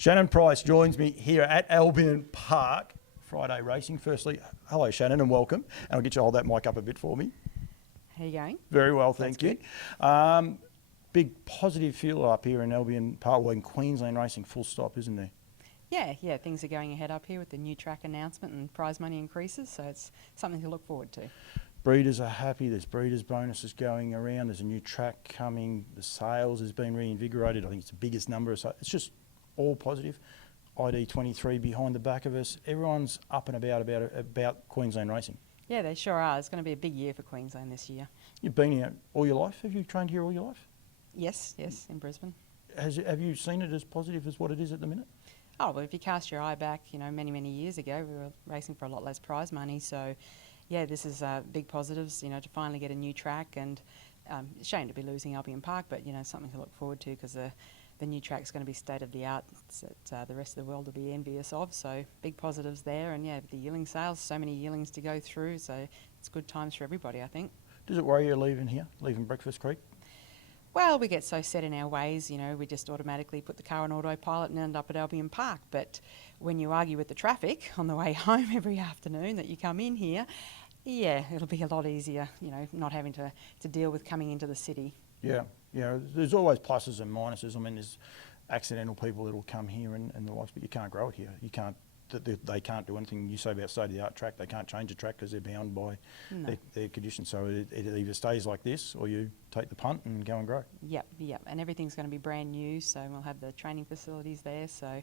Shannon Price joins me here at Albion Park, Friday Racing. Firstly, hello Shannon and welcome. And I'll get you to hold that mic up a bit for me. How you going? Very well, thank That's you. Big positive feel up here in Albion Park, well in Queensland Racing, full stop, isn't there? Yeah, things are going ahead up here with the new track announcement and prize money increases, so it's something to look forward to. Breeders are happy, there's breeders bonuses going around, there's a new track coming, the sales has been reinvigorated, I think it's the biggest number, so it's just all positive. ID 23 behind the back of us, everyone's up and about Queensland Racing. Yeah, they sure are. It's going to be a big year for Queensland this year. You've been here all your life? Have you trained here all your life? Yes, in Brisbane. Have you seen it as positive as what it is at the minute? Oh, well, if you cast your eye back, many years ago, we were racing for a lot less prize money. So, yeah, this is big positives, to finally get a new track. And shame to be losing Albion Park, but, something to look forward to because the new track's going to be state of the art that the rest of the world will be envious of. So, big positives there. And, yeah, the yearling sales, so many yearlings to go through. So, it's good times for everybody, I think. Does it worry you leaving here, leaving Breakfast Creek? Well, we get so set in our ways, we just automatically put the car on autopilot and end up at Albion Park. But when you argue with the traffic on the way home every afternoon that you come in here, yeah, it'll be a lot easier, not having to deal with coming into the city. Yeah, there's always pluses and minuses. I mean, there's accidental people that'll come here and the likes, but you can't grow it here. You can't. They can't do anything. You say about state-of-the-art track, they can't change a track because they're bound by their conditions. So it either stays like this or you take the punt and go and grow. Yep. And everything's going to be brand new, so we'll have the training facilities there. So,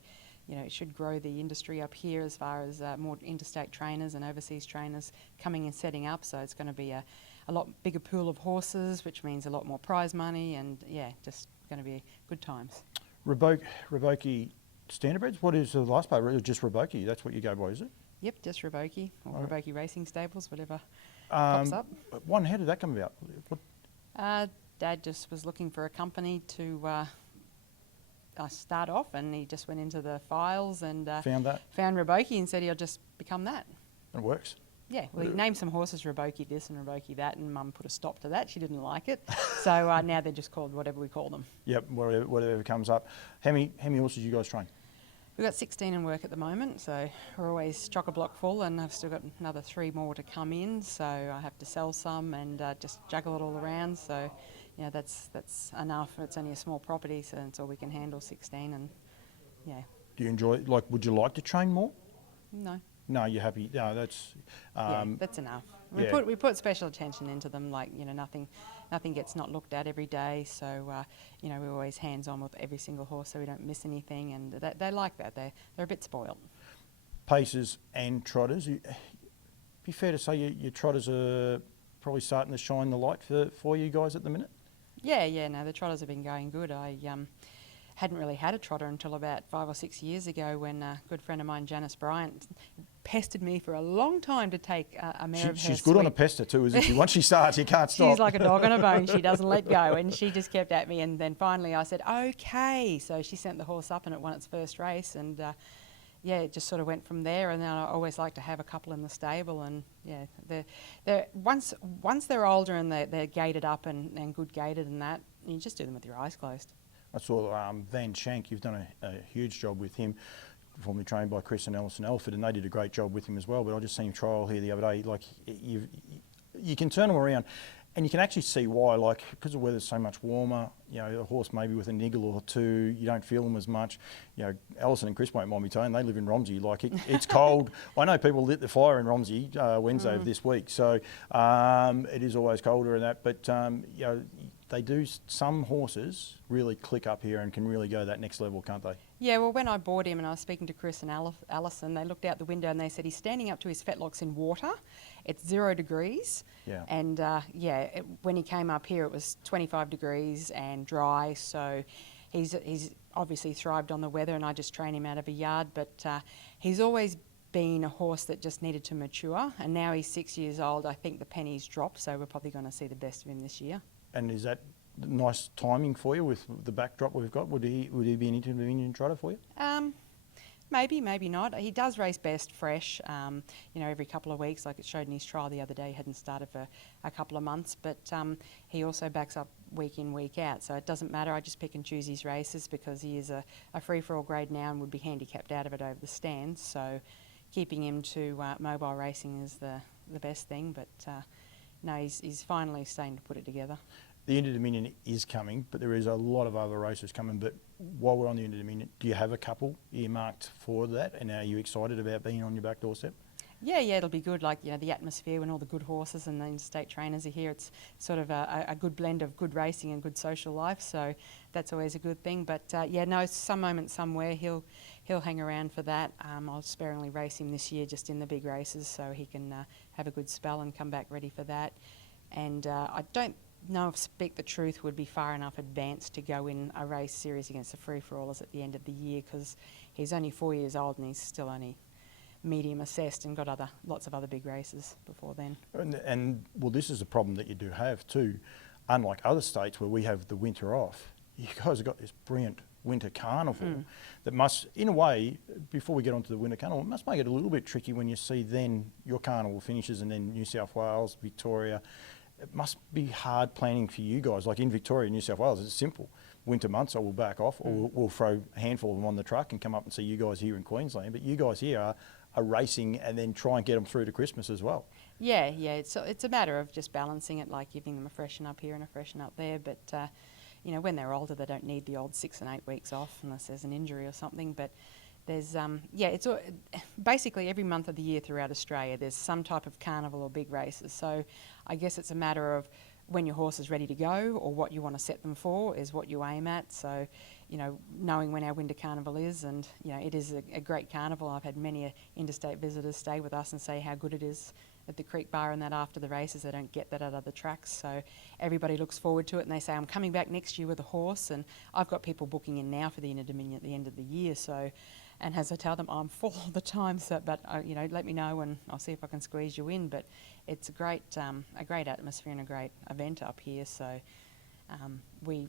it should grow the industry up here as far as more interstate trainers and overseas trainers coming and setting up. So it's going to be a lot bigger pool of horses, which means a lot more prize money and, yeah, just going to be good times. Reboki Standardbreds, what is the last part? Just Reboki, that's what you go by, is it? Yep, just Reboki or Reboki Racing Stables, whatever pops up. How did that come about? Dad just was looking for a company to start off, and he just went into the files and found Reboki and said he'll just become that. It works. Yeah, well, he named some horses Reboki this and Reboki that, and Mum put a stop to that. She didn't like it. So now they're just called whatever we call them. Yep, whatever comes up. How many horses you guys train? We've got 16 in work at the moment, so we're always chock-a-block full, and I've still got another 3 more to come in, so I have to sell some and just juggle it all around. So, that's enough. It's only a small property, so that's all we can handle, 16, and yeah. Do you enjoy it? Would you like to train more? No. No, you're happy. No, that's. That's enough. We put special attention into them. Nothing gets not looked at every day. So we're always hands on with every single horse, so we don't miss anything. And they like that. They're a bit spoiled. Pacers and trotters. Be fair to say your trotters are probably starting to shine the light for you guys at the minute. Yeah. No, the trotters have been going good. I hadn't really had a trotter until about 5 or 6 years ago when a good friend of mine, Janice Bryant, pestered me for a long time to take a mare of her. She's good on a pester too, isn't she? Once she starts, you can't stop. She's like a dog on a bone. She doesn't let go, and she just kept at me. And then finally I said, okay. So she sent the horse up and it won its first race. And it just sort of went from there. And then I always like to have a couple in the stable. And they're once they're older and they're gated up and good gated and that, you just do them with your eyes closed. I saw Van Shank, you've done a huge job with him, formerly trained by Chris and Alison Elford, and they did a great job with him as well. But I just seen him trial here the other day. Like, you can turn them around and you can actually see why, because the weather's so much warmer, a horse maybe with a niggle or two, you don't feel them as much. Alison and Chris won't mind me telling, they live in Romsey. It's cold. I know people lit the fire in Romsey Wednesday of this week, so it is always colder and that, but they do, some horses really click up here and can really go that next level, can't they? Yeah, well, when I bought him and I was speaking to Chris and Alison, they looked out the window and they said he's standing up to his fetlocks in water. It's 0 degrees. Yeah. And when he came up here, it was 25 degrees and dry. So he's obviously thrived on the weather, and I just train him out of a yard. But he's always been a horse that just needed to mature. And now he's 6 years old. I think the penny's dropped, so we're probably going to see the best of him this year. And is that nice timing for you with the backdrop we've got? Would he be an intermediate trotter for you? Maybe, maybe not. He does race best fresh, every couple of weeks, like it showed in his trial the other day. He hadn't started for a couple of months, but he also backs up week in, week out. So it doesn't matter. I just pick and choose his races because he is a free-for-all grade now and would be handicapped out of it over the stands. So keeping him to mobile racing is the best thing. But no, he's finally starting to put it together. The Inter-Dominion is coming, but there is a lot of other races coming. But while we're on the Inter-Dominion, do you have a couple earmarked for that? And are you excited about being on your back doorstep? Yeah, it'll be good. Like, the atmosphere when all the good horses and the interstate trainers are here, it's sort of a good blend of good racing and good social life. So that's always a good thing. But some moment somewhere he'll hang around for that. I'll sparingly race him this year just in the big races so he can have a good spell and come back ready for that. And I don't know if Speak the Truth would be far enough advanced to go in a race series against the free-for-allers at the end of the year because he's only 4 years old and he's still only medium assessed and got lots of other big races before then. And well, this is a problem that you do have too. Unlike other states where we have the winter off, you guys have got this brilliant winter carnival that must, in a way, before we get onto the winter carnival, it must make it a little bit tricky when you see then your carnival finishes and then New South Wales, Victoria. It must be hard planning for you guys. Like in Victoria, New South Wales, it's simple. Winter months, I will back off, or we'll throw a handful of them on the truck and come up and see you guys here in Queensland. But you guys here are racing and then try and get them through to Christmas as well. Yeah, it's a matter of just balancing it, like giving them a freshen up here and a freshen up there. But when they're older, they don't need the old 6 and 8 weeks off unless there's an injury or something. But there's it's basically every month of the year throughout Australia there's some type of carnival or big races. So I guess it's a matter of when your horse is ready to go or what you want to set them for is what you aim at. So knowing when our winter carnival is, and it is a great carnival. I've had many interstate visitors stay with us and say how good it is at the Creek Bar and that after the races. They don't get that at other tracks, so everybody looks forward to it and they say I'm coming back next year with a horse. And I've got people booking in now for the Inter-Dominion at the end of the year, so, and as I tell them, I'm full all the time, so but let me know and I'll see if I can squeeze you in. But it's a great atmosphere and a great event up here, so we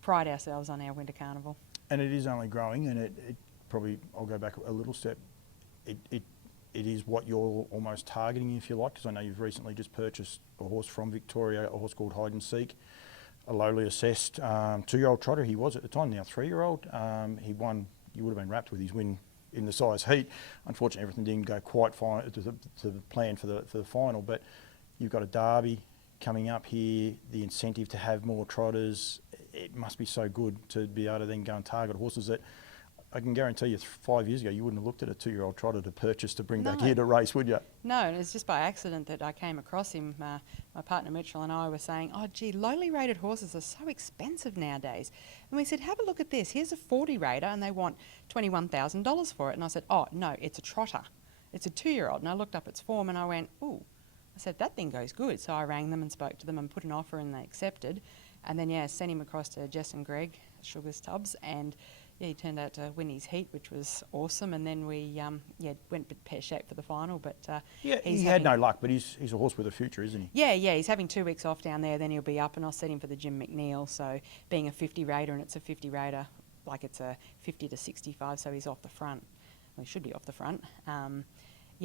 pride ourselves on our winter carnival. And it is only growing, and it probably, I'll go back a little step, it is what you're almost targeting, if you like, because I know you've recently just purchased a horse from Victoria, a horse called Hide and Seek, a lowly assessed 2-year-old trotter. He was at the time, now 3-year-old. He won, you would have been wrapped with his win in the size heat. Unfortunately, everything didn't go quite fine to the plan for the final, but you've got a derby coming up here, the incentive to have more trotters. It must be so good to be able to then go and target horses that I can guarantee you 5 years ago you wouldn't have looked at a 2-year-old trotter to purchase to bring back here to race, would you? No, and it's just by accident that I came across him. My partner Mitchell and I were saying, oh gee, lowly rated horses are so expensive nowadays. And we said, have a look at this. Here's a 40 rater and they want $21,000 for it. And I said, oh no, it's a trotter. It's a 2-year-old. And I looked up its form and I went, ooh. I said, that thing goes good. So I rang them and spoke to them and put an offer and they accepted. And then, sent him across to Jess and Greg, Sugar's Tubs, and he turned out to win his heat, which was awesome. And then we, went pear-shaped for the final. But he had no luck, but he's a horse with a future, isn't he? Yeah, he's having 2 weeks off down there. Then he'll be up, and I'll set him for the Jim McNeil. So being a 50 rater, and it's a 50 rater, like it's a 50 to 65, so he's off the front. Well, he should be off the front.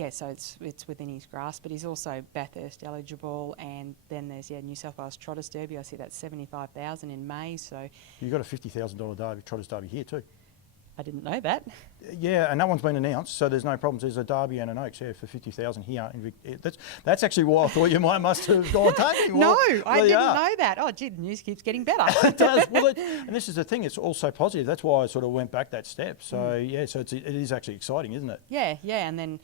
So it's within his grasp, but he's also Bathurst eligible, and then there's New South Wales Trotters Derby. I see that's $75,000 in May. So you've got a $50,000 derby, Trotters Derby here too. I didn't know that. Yeah, and that one's been announced, so there's no problems. There's a Derby and an Oaks, for $50,000 here. That's actually why I thought you must have gone taking. No, I didn't know that. Oh, gee, the news keeps getting better. It does. Well, and this is the thing. It's also positive. That's why I sort of went back that step. So so it is actually exciting, isn't it? Yeah, and then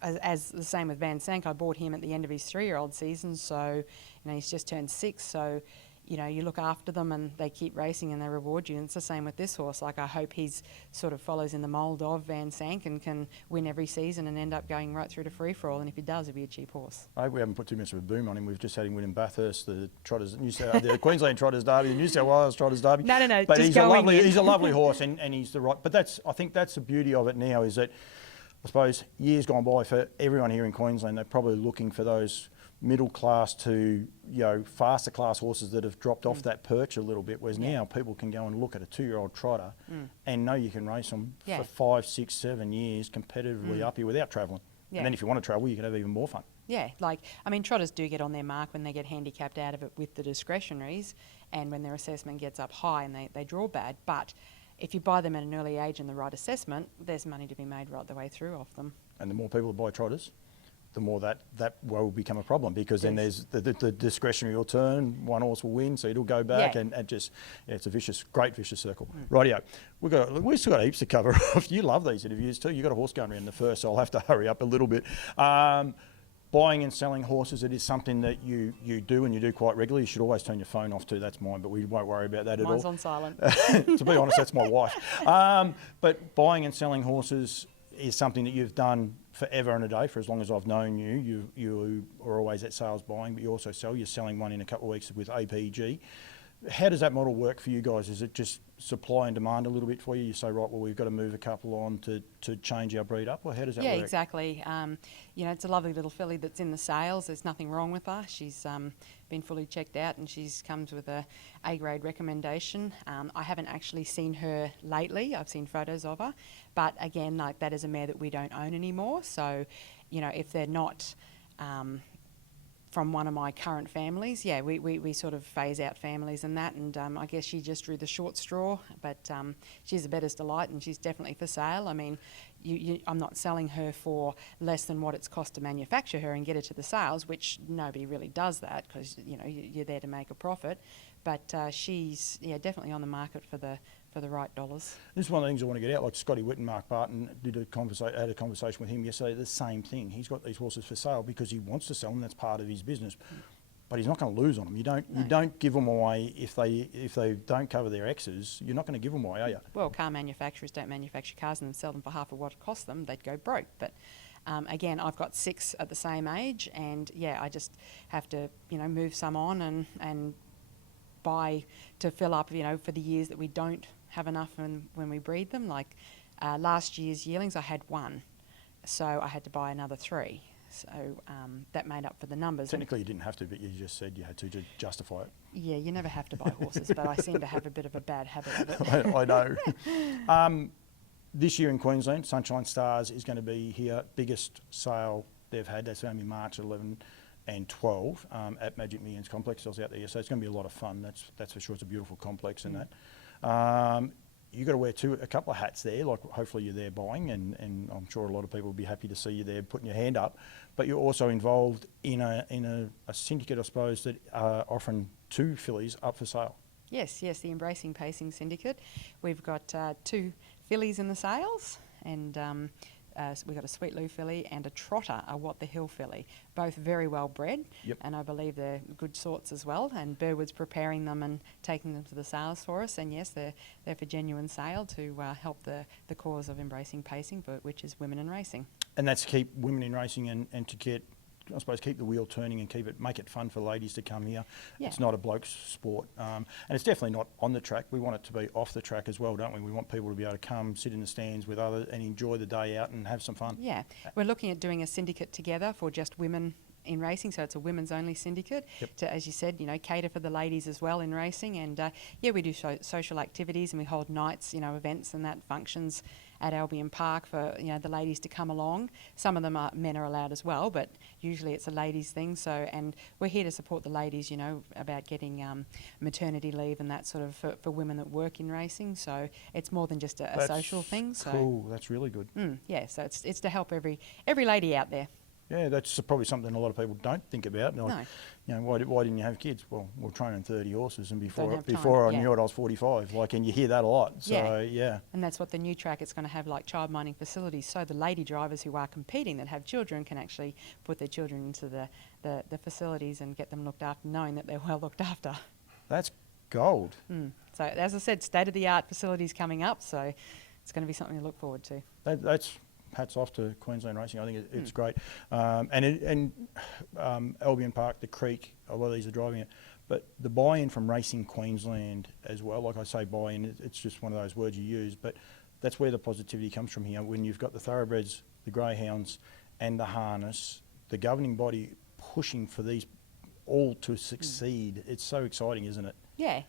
as the same with Van Sank, I bought him at the end of his 3-year-old season. So he's just turned 6. So you look after them and they keep racing and they reward you. And it's the same with this horse. Like, I hope he's sort of follows in the mould of Van Sank and can win every season and end up going right through to free-for-all. And if he does, he'll be a cheap horse. I hope we haven't put too much of a boom on him. We've just had him win in Bathurst, the Queensland Trotters Derby, the New South Wales Trotters Derby. No. But he's a lovely horse, and he's the right. But I think that's the beauty of it now, is that I suppose years gone by for everyone here in Queensland, they're probably looking for those middle class to faster class horses that have dropped off that perch a little bit, whereas now people can go and look at a 2-year-old trotter and know you can race them for 5, 6, 7 years competitively up here without travelling. Yeah. And then if you want to travel, you can have even more fun. Yeah, like, I mean, trotters do get on their mark when they get handicapped out of it with the discretionaries and when their assessment gets up high and they draw bad. But if you buy them at an early age and the right assessment, there's money to be made right the way through off them. And the more people that buy trotters, the more that will become a problem, because then there's the discretionary will turn, one horse will win, so it'll go back, and just, it's a great vicious circle. Rightio, we've still got heaps to cover off. You love these interviews too. You've got a horse going around the first, so I'll have to hurry up a little bit. Buying and selling horses, it is something that you do, and you do quite regularly. You should always turn your phone off too, that's mine, but we won't worry about that at all. Mine's on silent. To be honest, that's my wife. But buying and selling horses is something that you've done forever and a day. For as long as I've known you, you are always at sales buying, but you also sell. You're selling one in a couple of weeks with APG. How does that model work for you guys? Is it just supply and demand a little bit for you? You say, right, well, we've got to move a couple on to change our breed up, or how does that work? Yeah, exactly. You know, it's a lovely little filly that's in the sales. There's nothing wrong with her. She's been fully checked out, and she's comes with a A-grade recommendation. I haven't actually seen her lately. I've seen photos of her, but again, like, that is a mare that we don't own anymore. So, you know, if they're not from one of my current families, yeah, we sort of phase out families and that, and I guess she just drew the short straw, but she's a bettor's delight, and she's definitely for sale. I mean, I'm not selling her for less than what it's cost to manufacture her and get her to the sales, which nobody really does that, because, you know, you're there to make a profit, but she's, yeah, definitely on the market for the right dollars. This is one of the things I want to get out. Like Scotty Witt and Mark Barton had a conversation with him yesterday. The same thing. He's got these horses for sale because he wants to sell them. That's part of his business, but he's not going to lose on them. You don't give them away if they don't cover their X's. You're not going to give them away, are you? Well, car manufacturers don't manufacture cars and then sell them for half of what it costs them. They'd go broke. But again, I've got 6 at the same age, and yeah, I just have to, you know, move some on and buy to fill up, you know, for the years that we don't have enough when we breed them. Like last year's yearlings, I had 1, so I had to buy another 3. So that made up for the numbers. Technically, you didn't have to, but you just said you had to justify it. Yeah, you never have to buy horses, but I seem to have a bit of a bad habit of it. I know. This year in Queensland, Sunshine Stars is going to be here. Biggest sale they've had. That's going to be March 11 and 12 at Magic Millions Complex. I was out there, so it's going to be a lot of fun. That's for sure. It's a beautiful complex and that. You've got to wear a couple of hats there. Like, hopefully you're there buying, and I'm sure a lot of people will be happy to see you there putting your hand up. But you're also involved in a syndicate, I suppose, that are offering 2 fillies up for sale. Yes, the Embracing Pacing Syndicate. We've got 2 fillies in the sales, and we've got a Sweet Lou filly and a trotter, a What the Hill filly, both very well bred, and I believe they're good sorts as well, and Burwood's preparing them and taking them to the sales for us, and yes, they're for genuine sale to help the cause of Embracing Pacing, which is women in racing. And that's to keep women in racing and to get, I suppose, keep the wheel turning and make it fun for ladies to come here. Yeah. It's not a bloke's sport, and it's definitely not on the track. We want it to be off the track as well, don't we? We want people to be able to come, sit in the stands with others and enjoy the day out and have some fun. Yeah, we're looking at doing a syndicate together for just women in racing, so it's a women's only syndicate to, as you said, you know, cater for the ladies as well in racing. And yeah, we do social activities, and we hold nights, you know, events and that, functions at Albion Park for, you know, the ladies to come along. Some of them men are allowed as well, but usually it's a ladies thing. So, and we're here to support the ladies, you know, about getting maternity leave and that sort of for women that work in racing. So it's more than just a social thing. So cool. That's really good. Yeah, so it's to help every lady out there. Yeah, that's probably something a lot of people don't think about. Like, no. You know, why didn't you have kids? Well, we're training 30 horses, and before I knew it, I was 45. Like, and you hear that a lot. So yeah. And that's what the new track is going to have, like child minding facilities, so the lady drivers who are competing that have children can actually put their children into the facilities and get them looked after, knowing that they're well looked after. That's gold. So as I said, state of the art facilities coming up. So it's going to be something to look forward to. That's. Hats off to Queensland Racing. I think it's great. And Albion Park, the Creek, a lot of these are driving it. But the buy-in from Racing Queensland as well, like I say buy-in, it's just one of those words you use, but that's where the positivity comes from here. When you've got the thoroughbreds, the greyhounds and the harness, the governing body pushing for these all to succeed. It's so exciting, isn't it?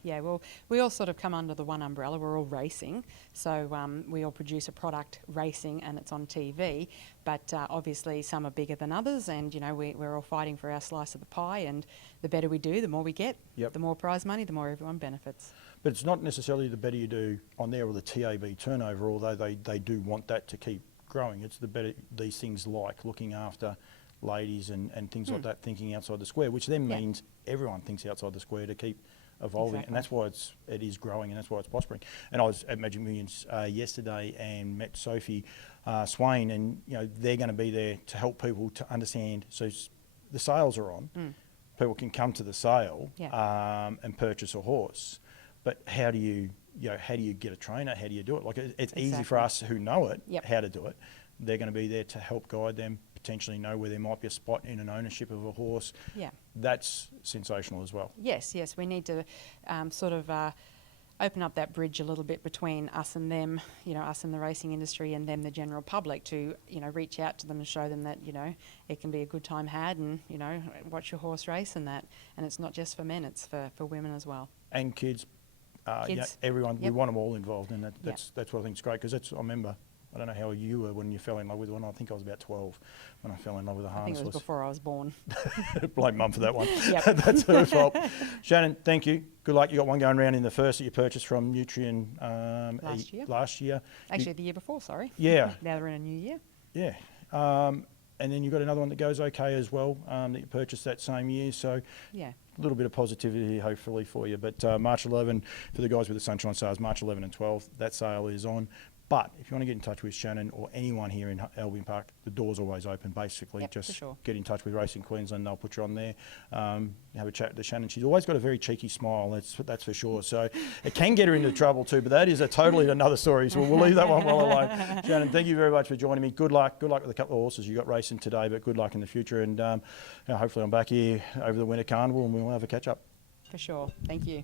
Yeah. Well, we all sort of come under the one umbrella. We're all racing, so we all produce a product racing, and it's on TV. But obviously, some are bigger than others, and you know we're all fighting for our slice of the pie. And the better we do, the more we get. Yep. The more prize money, the more everyone benefits. But it's not necessarily the better you do on there or the TAB turnover, although they do want that to keep growing. It's the better these things like looking after ladies and things like that, thinking outside the square, which then means everyone thinks outside the square to keep evolving. Exactly. And that's why it is growing, and that's why it's prospering. And I was at Magic Millions yesterday and met Sophie Swain, and you know they're going to be there to help people to understand. So the sales are on, people can come to the sale and purchase a horse, but how do you get a trainer? How do you do it? Like it's easy for us who know it how to do it. They're going to be there to help guide them, potentially know where there might be a spot in an ownership of a horse. Yeah. That's sensational as well. Yes. We need to sort of open up that bridge a little bit between us and them, you know, us in the racing industry and them, the general public, to, you know, reach out to them and show them that, you know, it can be a good time had and, you know, watch your horse race and that. And it's not just for men, it's for women as well. And kids. You know, everyone, we want them all involved, and that's what I think is great, because I remember, I don't know how you were when you fell in love with one. I think I was about 12 when I fell in love with a harness. I think it was before I was born. Blame Mum for that one. That's her fault. Shannon, thank you. Good luck. You got one going around in the first that you purchased from Nutrien last year. Actually, the year before, sorry. Yeah. Now they're in a new year. Yeah. And then you've got another one that goes okay as well, that you purchased that same year. So a little bit of positivity hopefully for you. But March 11, for the guys with the Sunshine Stars, March 11 and 12, that sale is on. But if you want to get in touch with Shannon or anyone here in Albion Park, the door's always open, basically. Just get in touch with Racing Queensland, they'll put you on there. Have a chat to Shannon. She's always got a very cheeky smile, that's for sure. So it can get her into trouble too, but that is a totally another story, so we'll leave that one well alone. Shannon, thank you very much for joining me. Good luck with a couple of horses you got racing today, but good luck in the future. And hopefully I'm back here over the winter carnival and we'll have a catch-up. For sure. Thank you.